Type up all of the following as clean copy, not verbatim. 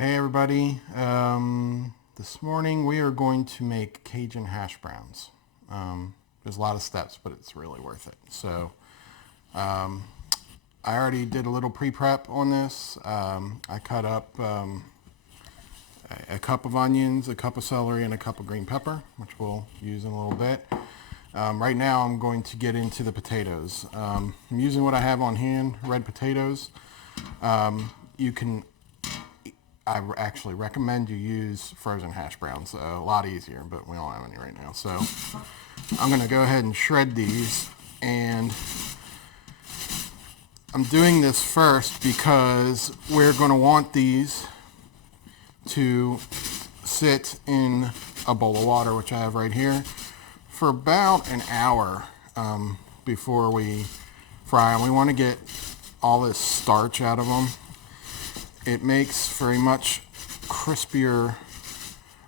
Hey everybody, this morning we are going to make Cajun hash browns. There's a lot of steps, but it's really worth it. So I already did a little pre-prep on this. I cut up a cup of onions, a cup of celery, and a cup of green pepper, which we'll use in a little bit. Right now I'm going to get into the potatoes. I'm using what I have on hand, red potatoes. I actually recommend you use frozen hash browns. A lot easier, but we don't have any right now. So I'm going to go ahead and shred these. And I'm doing this first because we're going to want these to sit in a bowl of water, which I have right here, for about an hour before we fry them. We want to get all this starch out of them. It makes for a much crispier,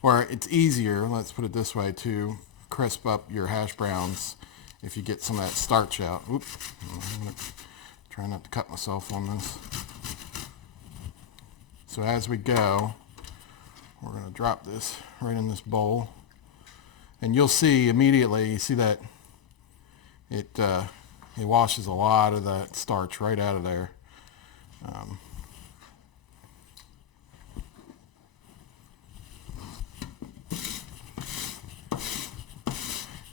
or it's easier, let's put it this way, to crisp up your hash browns if you get some of that starch out. Oops, I'm going to try not to cut myself on this. So as we go, we're going to drop this right in this bowl. And you'll see immediately, you see that it washes a lot of that starch right out of there.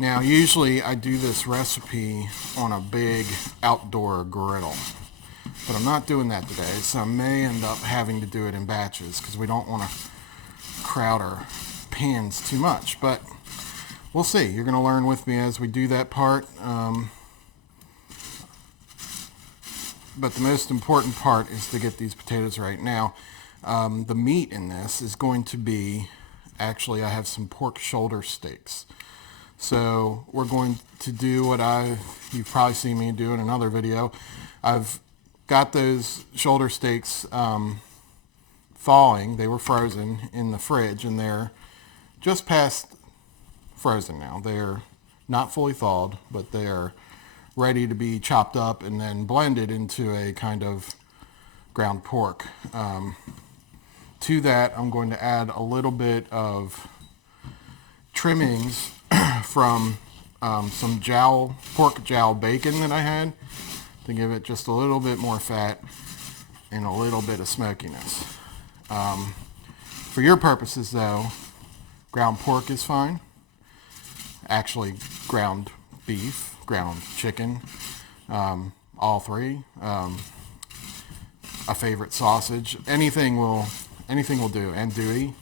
Now, usually I do this recipe on a big outdoor griddle, but I'm not doing that today, so I may end up having to do it in batches because we don't want to crowd our pans too much, but we'll see. You're going to learn with me as we do that part. But the most important part is to get these potatoes right. Now, the meat in this is going to be, actually I have some pork shoulder steaks. So we're going to do what you've probably seen me do in another video. I've got those shoulder steaks thawing. They were frozen in the fridge and they're just past frozen now. They're not fully thawed, but they're ready to be chopped up and then blended into a kind of ground pork. To that, I'm going to add a little bit of trimmings from some pork jowl bacon that I had to give it just a little bit more fat and a little bit of smokiness. For your purposes though, ground pork is fine. Actually, ground beef, ground chicken, all three. A favorite sausage, anything will do, andouille.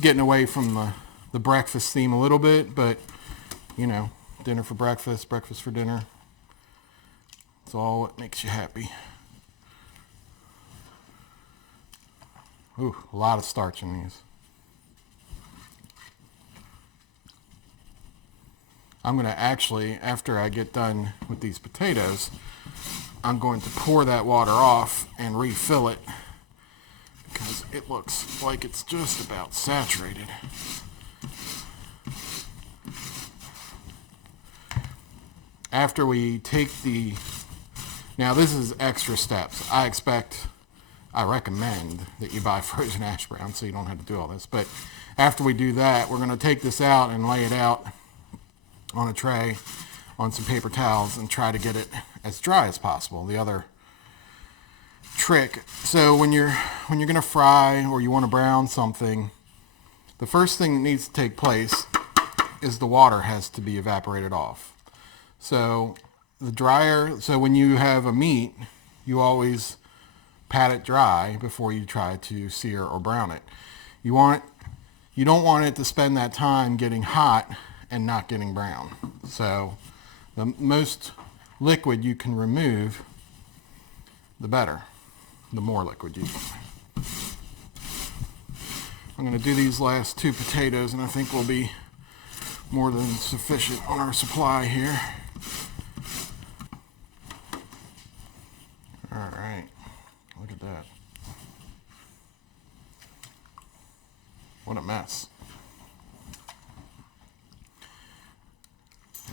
Getting away from the breakfast theme a little bit, but you know, dinner for breakfast, breakfast for dinner. It's all what makes you happy. Ooh, a lot of starch in these. I'm going to actually, after I get done with these potatoes, I'm going to pour that water off and refill it because it looks like it's just about saturated. After we take now this is extra steps. I recommend that you buy frozen hash browns so you don't have to do all this. But after we do that, we're going to take this out and lay it out on a tray on some paper towels and try to get it as dry as possible. The other trick, so when you're going to fry or you want to brown something, the first thing that needs to take place is the water has to be evaporated off. So when you have a meat, you always pat it dry before you try to sear or brown it. You don't want it to spend that time getting hot and not getting brown. So the most liquid you can remove, the better. The more liquid you can. I'm going to do these last two potatoes and I think we'll be more than sufficient on our supply here. Alright, look at that. What a mess.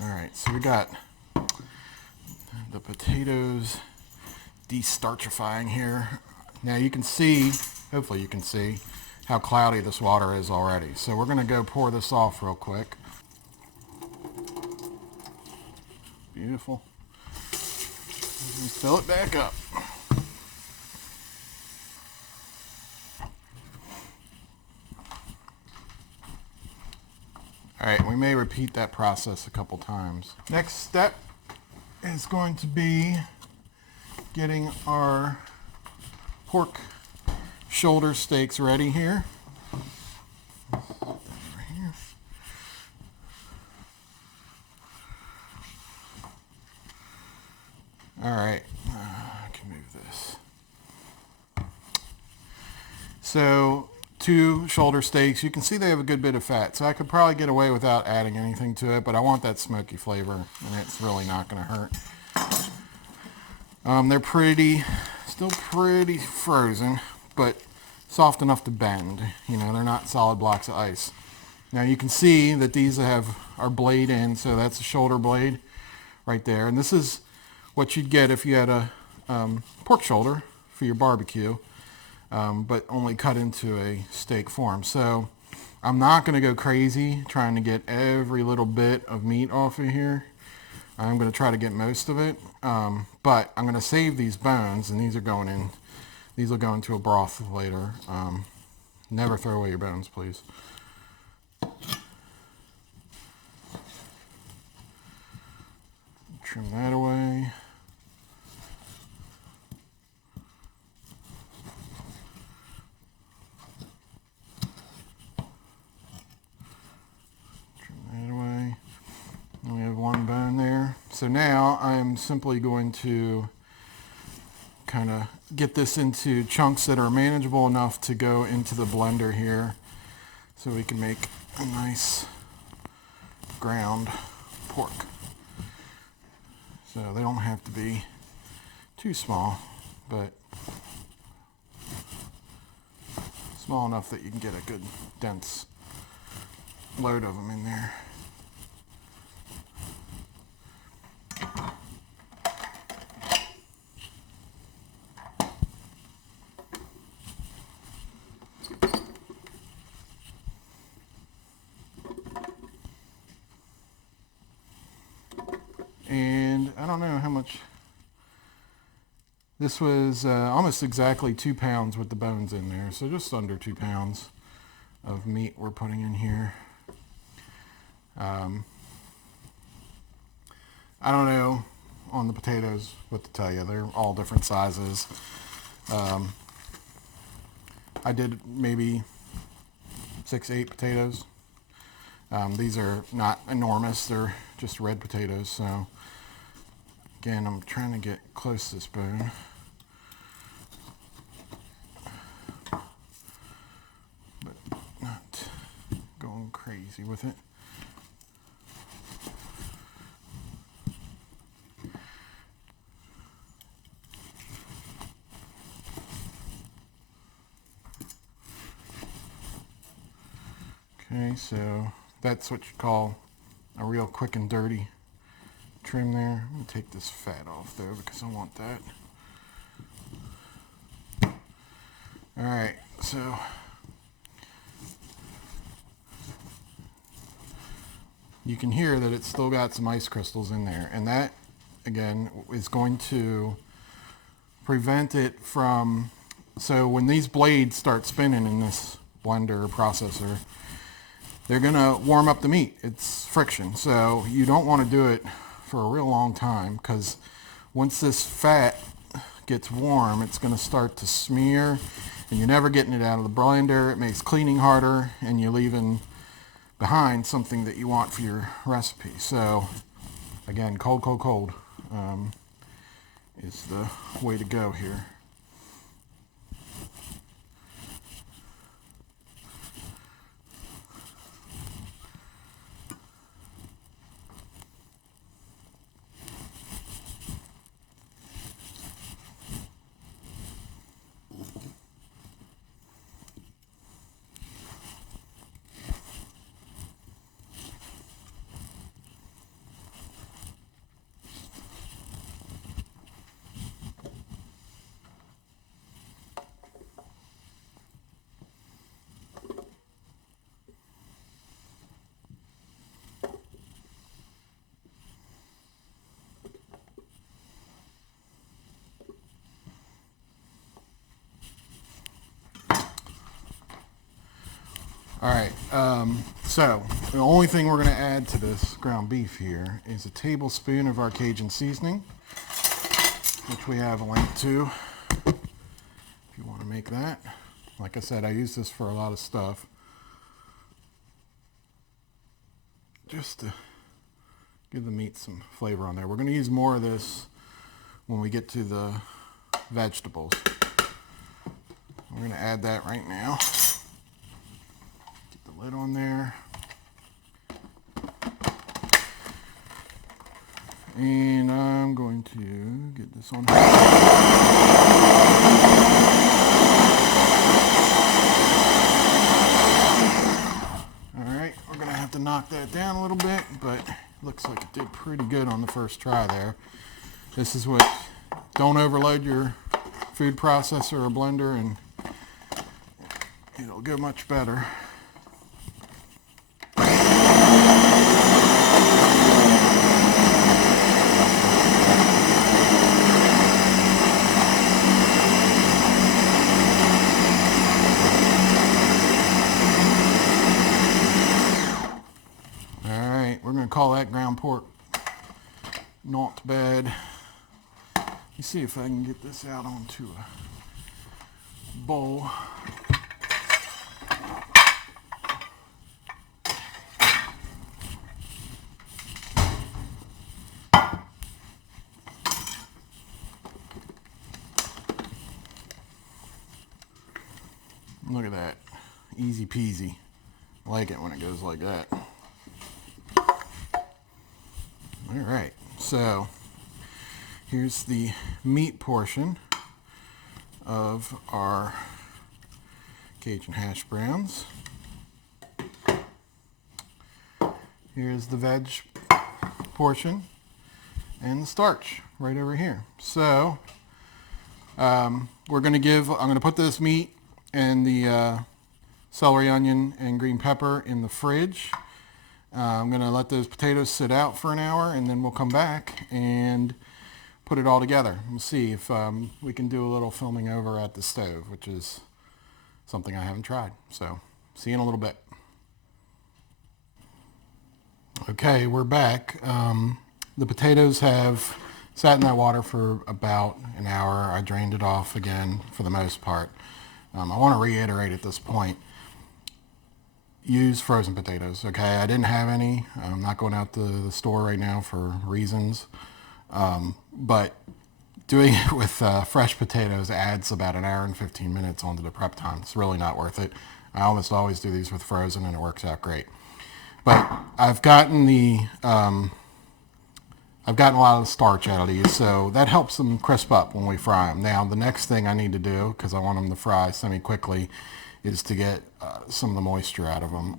Alright, so we got the potatoes de-starchifying here. Now you can see hopefully you can see how cloudy this water is already. So we're going to go pour this off real quick. Beautiful. And fill it back up. All right, we may repeat that process a couple times. Next step is going to be getting our pork shoulder steaks ready here. All right, I can move this. So 2 shoulder steaks, you can see they have a good bit of fat, so I could probably get away without adding anything to it, but I want that smoky flavor, and it's really not going to hurt. They're still pretty frozen, but soft enough to bend. You know, they're not solid blocks of ice. Now you can see that these are blade in, so that's a shoulder blade right there, and this is what you'd get if you had a pork shoulder for your barbecue. But only cut into a steak form. So I'm not going to go crazy trying to get every little bit of meat off of here. I'm going to try to get most of it, but I'm going to save these bones, and these will go into a broth later. Never throw away your bones, please. Trim that away. We have one bone there. So now I'm simply going to kind of get this into chunks that are manageable enough to go into the blender here so we can make a nice ground pork. So they don't have to be too small, but small enough that you can get a good dense load of them in there. And I don't know how much, this was almost exactly 2 pounds with the bones in there, so just under 2 pounds of meat we're putting in here. I don't know on the potatoes what to tell you. They're all different sizes. I did maybe 6-8 potatoes. These are not enormous, they're just red potatoes. So again, I'm trying to get close to this bone. But not going crazy with it. Okay, so that's what you call a real quick and dirty trim there. I'm going to take this fat off though because I want that. Alright, so you can hear that it's still got some ice crystals in there, and that again is going to prevent it from, so when these blades start spinning in this blender or processor, they're going to warm up the meat. It's friction. So you don't want to do it for a real long time, because once this fat gets warm, it's going to start to smear, and you're never getting it out of the blender. It makes cleaning harder, and you're leaving behind something that you want for your recipe. So again, cold is the way to go here. All right, so the only thing we're going to add to this ground beef here is a tablespoon of our Cajun seasoning, which we have a link to if you want to make that. Like I said, I use this for a lot of stuff, just to give the meat some flavor on there. We're going to use more of this when we get to the vegetables. We're going to add that right now. Get the lid on there. And I'm going to get this on. Alright, we're going to have to knock that down a little bit, but it looks like it did pretty good on the first try there. This is what, don't overload your food processor or blender and it'll go much better. Alright, we're going to call that ground pork not bad. Let me see if I can get this out onto a bowl. Look at that. Easy peasy. I like it when it goes like that. Alright, so here's the meat portion of our Cajun hash browns. Here's the veg portion and the starch right over here. So we're going to I'm going to put this meat and the celery, onion, and green pepper in the fridge. I'm going to let those potatoes sit out for an hour, and then we'll come back and put it all together. We'll see if we can do a little filming over at the stove, which is something I haven't tried. So, see you in a little bit. Okay, we're back. The potatoes have sat in that water for about an hour. I drained it off again for the most part. I want to reiterate at this point, use frozen potatoes, okay? I didn't have any. I'm not going out to the store right now for reasons. But doing it with fresh potatoes adds about an hour and 15 minutes onto the prep time. It's really not worth it. I almost always do these with frozen and it works out great. But I've gotten a lot of the starch out of these, so that helps them crisp up when we fry them. Now, the next thing I need to do, because I want them to fry semi-quickly, is to get some of the moisture out of them.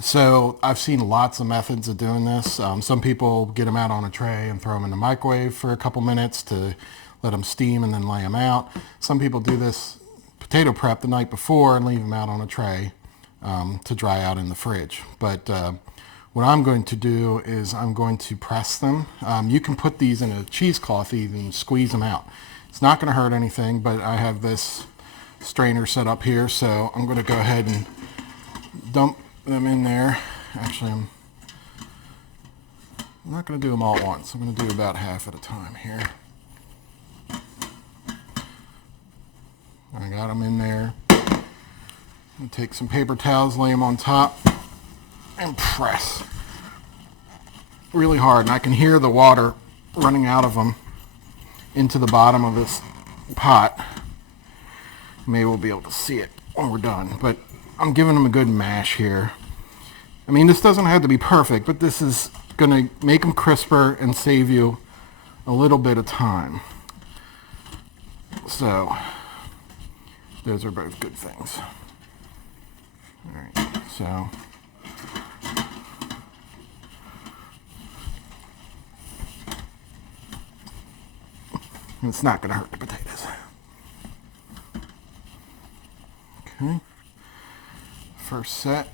So I've seen lots of methods of doing this. Some people get them out on a tray and throw them in the microwave for a couple minutes to let them steam and then lay them out. Some people do this potato prep the night before and leave them out on a tray to dry out in the fridge. But what I'm going to do is I'm going to press them. You can put these in a cheesecloth even and squeeze them out. It's not going to hurt anything, but I have this strainer set up here, so I'm going to go ahead and dump them in there. Actually, I'm not going to do them all at once. I'm going to do about half at a time here. I got them in there. I'm going to take some paper towels, lay them on top, and press really hard. And I can hear the water running out of them into the bottom of this pot. Maybe we'll be able to see it when we're done, but I'm giving them a good mash here. I mean, this doesn't have to be perfect, but this is going to make them crisper and save you a little bit of time. So, those are both good things. All right, so it's not going to hurt the potatoes. Okay, first set.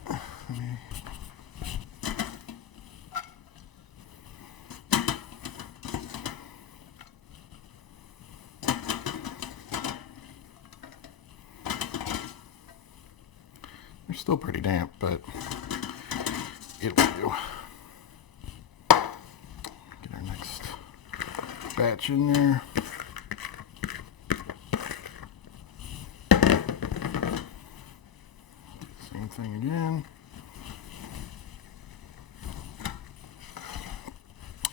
They're still pretty damp, but it'll do. Get our next batch in there. Same thing again.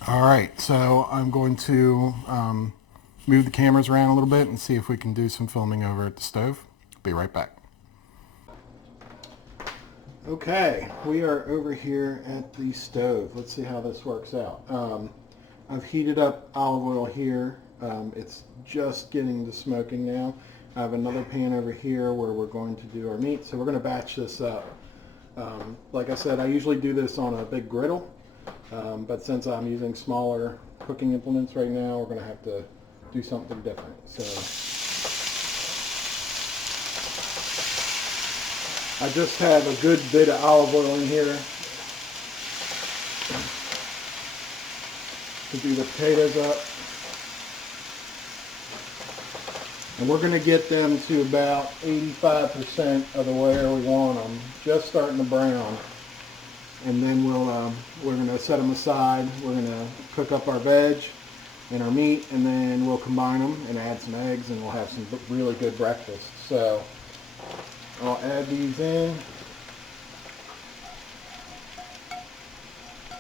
All right, so I'm going to move the cameras around a little bit and see if we can do some filming over at the stove. Be right back. Okay, we are over here at the stove. Let's see how this works out. I've heated up olive oil here. It's just getting to smoking now. I have another pan over here where we're going to do our meat. So we're going to batch this up. Like I said, I usually do this on a big griddle. But since I'm using smaller cooking implements right now, we're going to have to do something different. So I just have a good bit of olive oil in here to do the potatoes up. And we're going to get them to about 85% of the way we want them, just starting to brown. And then we're going to set them aside. We're going to cook up our veg and our meat, and then we'll combine them and add some eggs, and we'll have some really good breakfast. So I'll add these in.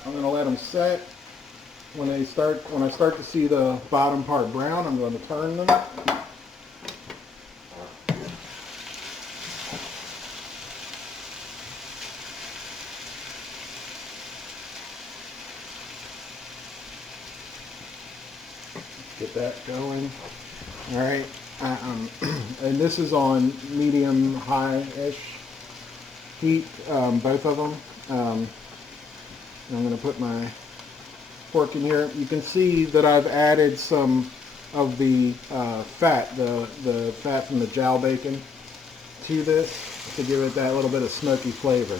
I'm going to let them set. When I start to see the bottom part brown, I'm going to turn them. Get that going. All right, and this is on medium high-ish heat, both of them. I'm going to put my pork in here. You can see that I've added some of the fat, the fat from the jowl bacon to this to give it that little bit of smoky flavor.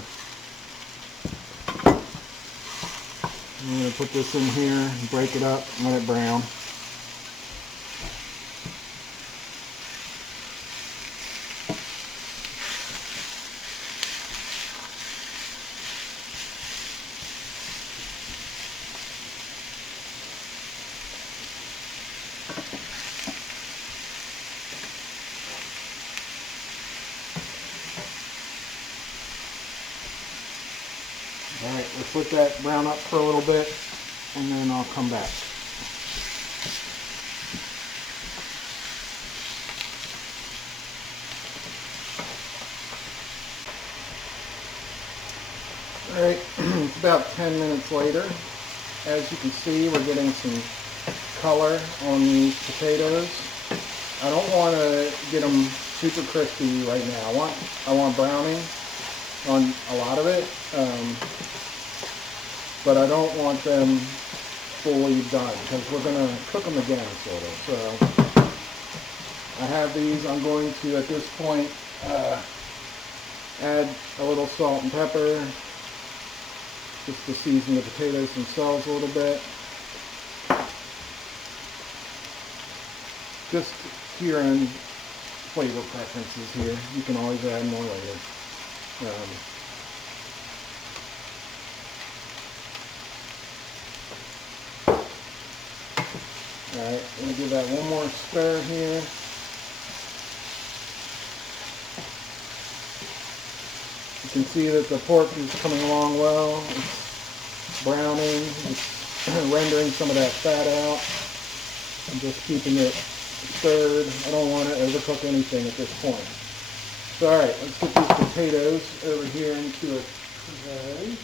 I'm going to put this in here and break it up and let it brown. Alright, let's let that brown up for a little bit, and then I'll come back. Alright, it's about 10 minutes later. As you can see, we're getting some color on these potatoes. I don't want to get them super crispy right now. I want browning on a lot of it, but I don't want them fully done because we're going to cook them again, sort of. So I have these. I'm going to, at this point, add a little salt and pepper just to season the potatoes themselves a little bit. Just here on flavor preferences here. You can always add more later. Alright, let me give that one more stir here. You can see that the pork is coming along well. It's browning. It's rendering some of that fat out. I'm just keeping it stirred. I don't want to overcook anything at this point. So, alright, let's get these potatoes over here into a tray.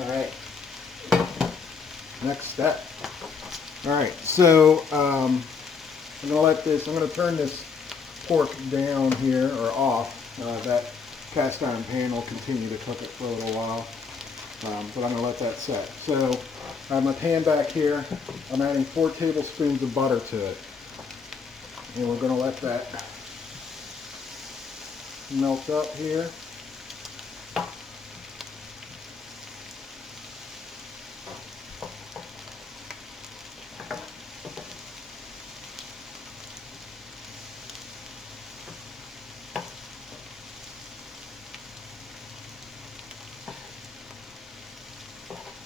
Alright, next step. Alright, so I'm going to turn this pork down here, or off. That cast iron pan will continue to cook it for a little while, but I'm going to let that set. So I have my pan back here. I'm adding 4 tablespoons of butter to it, and we're going to let that melt up here.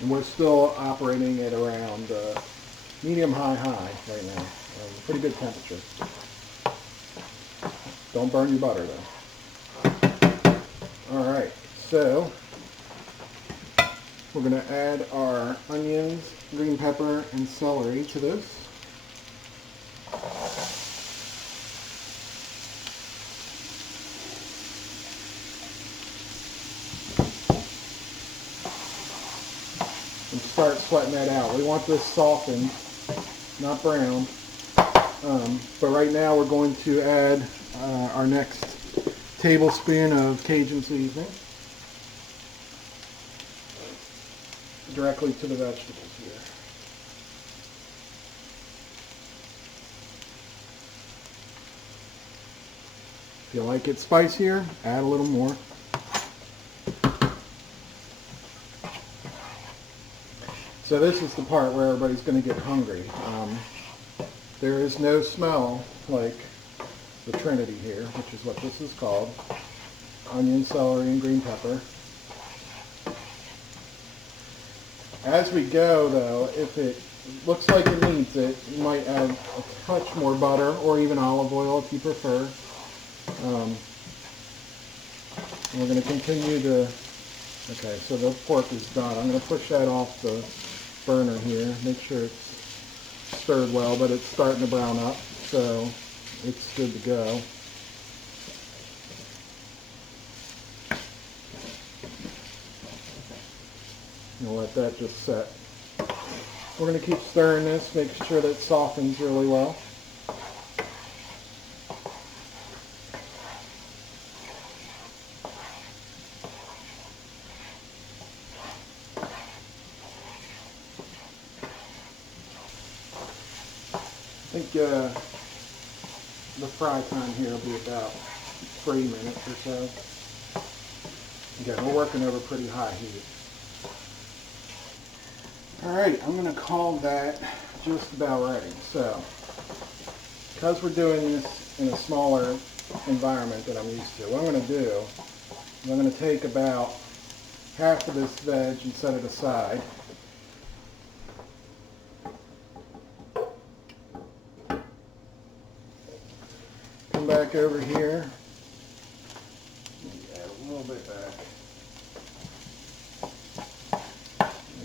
And we're still operating at around medium-high right now. Pretty good temperature. Don't burn your butter though. Alright, so we're going to add our onions, green pepper, and celery to this. And start sweating that out. We want this softened, not brown. But right now we're going to add our next tablespoon of Cajun seasoning directly to the vegetables here. If you like it spicier, add a little more. So this is the part where everybody's going to get hungry. There is no smell like the Trinity here, which is what this is called. Onion, celery, and green pepper. As we go though, if it looks like it needs it, you might add a touch more butter or even olive oil if you prefer. And we're going to continue to, okay, so the pork is done. I'm going to push that off the burner here, make sure it's stirred well, but it's starting to brown up, so it's good to go. We'll let that just set. We're going to keep stirring this, making sure that it softens really well. I think the fry time here will be about 3 minutes or so. Again, we're working over pretty high heat. Alright, I'm going to call that just about ready. So, because we're doing this in a smaller environment than I'm used to, what I'm going to do is I'm going to take about half of this veg and set it aside. Come back over here, add a little bit back.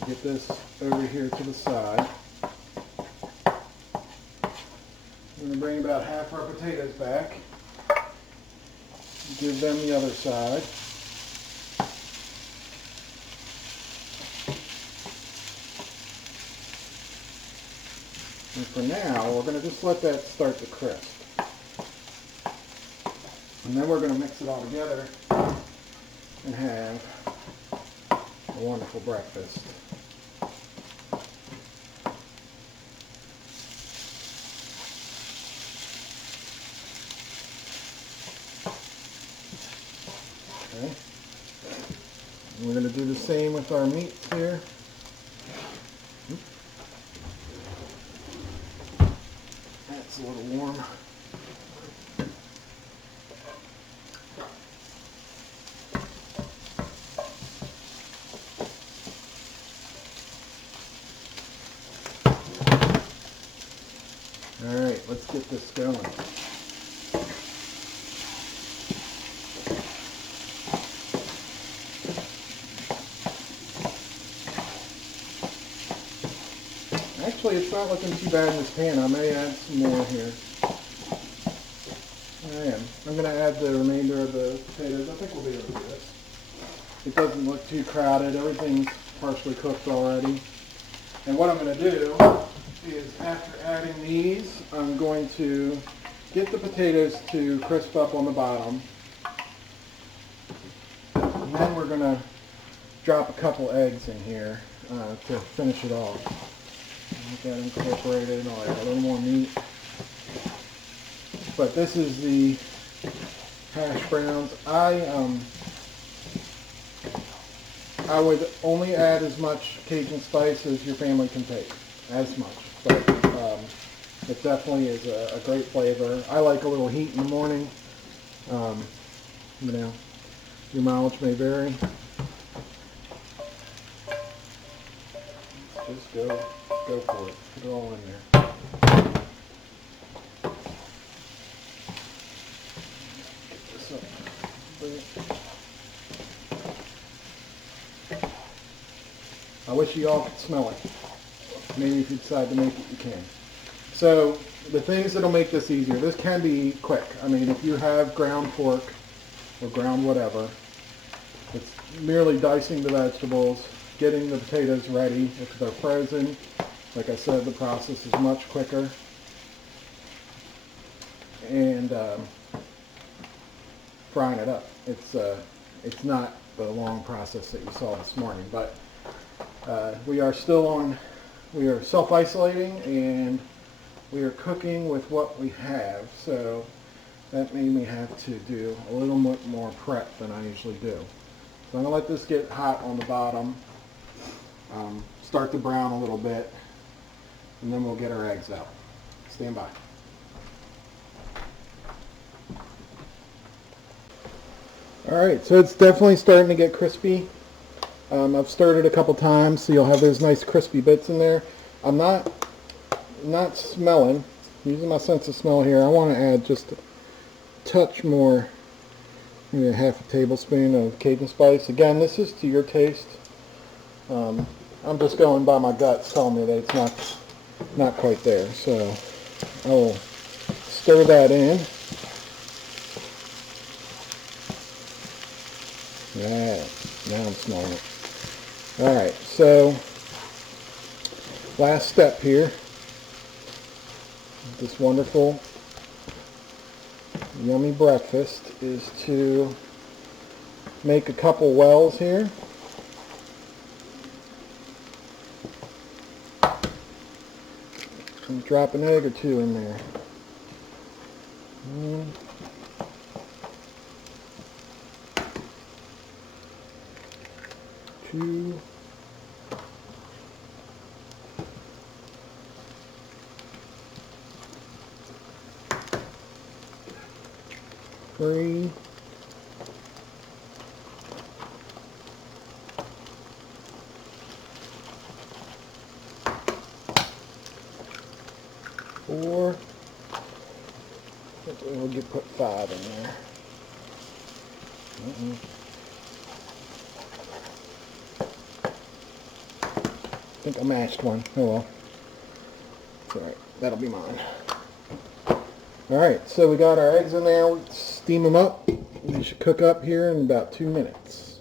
Get this over here to the side. I'm going to bring about half our potatoes back. Give them the other side. And for now, we're going to just let that start to crisp. And then we're going to mix it all together and have a wonderful breakfast. Okay. And we're going to do the same with our meats here. That's a little warm. All right, let's get this going. Actually, it's not looking too bad in this pan. I may add some more here. I am. I'm going to add the remainder of the potatoes. I think we'll be able to do this. It doesn't look too crowded. Everything's partially cooked already. And what I'm going to do is, after adding these, I'm going to get the potatoes to crisp up on the bottom. And then we're going to drop a couple eggs in here to finish it off. Get that incorporated. I'll add a little more meat. But this is the hash browns. I would only add as much Cajun spice as your family can take, as much. But it definitely is a great flavor. I like a little heat in the morning. You know, your mileage may vary. Just go for it. Put it all in there. Get this up. Bring it. I wish you all could smell it. Maybe if you decide to make it, you can. So the things that'll make this easier, this can be quick. I mean, if you have ground pork or ground whatever, it's merely dicing the vegetables, getting the potatoes ready. If they're frozen, like I said, the process is much quicker. And frying it up. It's not the long process that you saw this morning, but we are self-isolating and we are cooking with what we have, so that made me have to do a little bit more prep than I usually do. So I'm going to let this get hot on the bottom, start to brown a little bit, and then we'll get our eggs out. Stand by. Alright, so it's definitely starting to get crispy. I've stirred it a couple times, so you'll have those nice crispy bits in there. I'm not smelling, using my sense of smell here. I want to add just a touch more, maybe a half a tablespoon of Cajun spice. Again, this is to your taste. I'm just going by my guts telling me that it's not quite there. So I will stir that in. Yeah, now I'm smelling it. Alright, so last step here. This wonderful, yummy breakfast is to make a couple wells here. And drop an egg or two in there. 1, 2, 3, 4. We'll put 5 in there. I think I mashed one. Oh well. It's alright. That'll be mine. Alright, so we got our eggs in there. Let's steam them up. They should cook up here in about 2 minutes.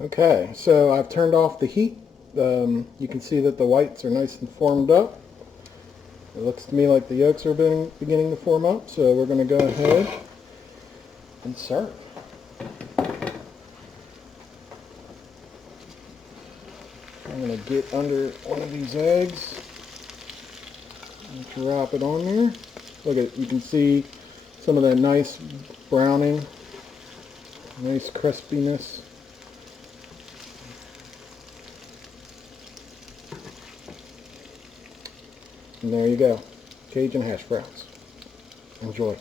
Okay, so I've turned off the heat. You can see that the whites are nice and formed up. It looks to me like the yolks are beginning to form up, so we're going to go ahead and serve. I'm going to get under one of these eggs and drop it on there. Look at it, you can see some of that nice browning, nice crispiness. And there you go, Cajun hash browns. Enjoy.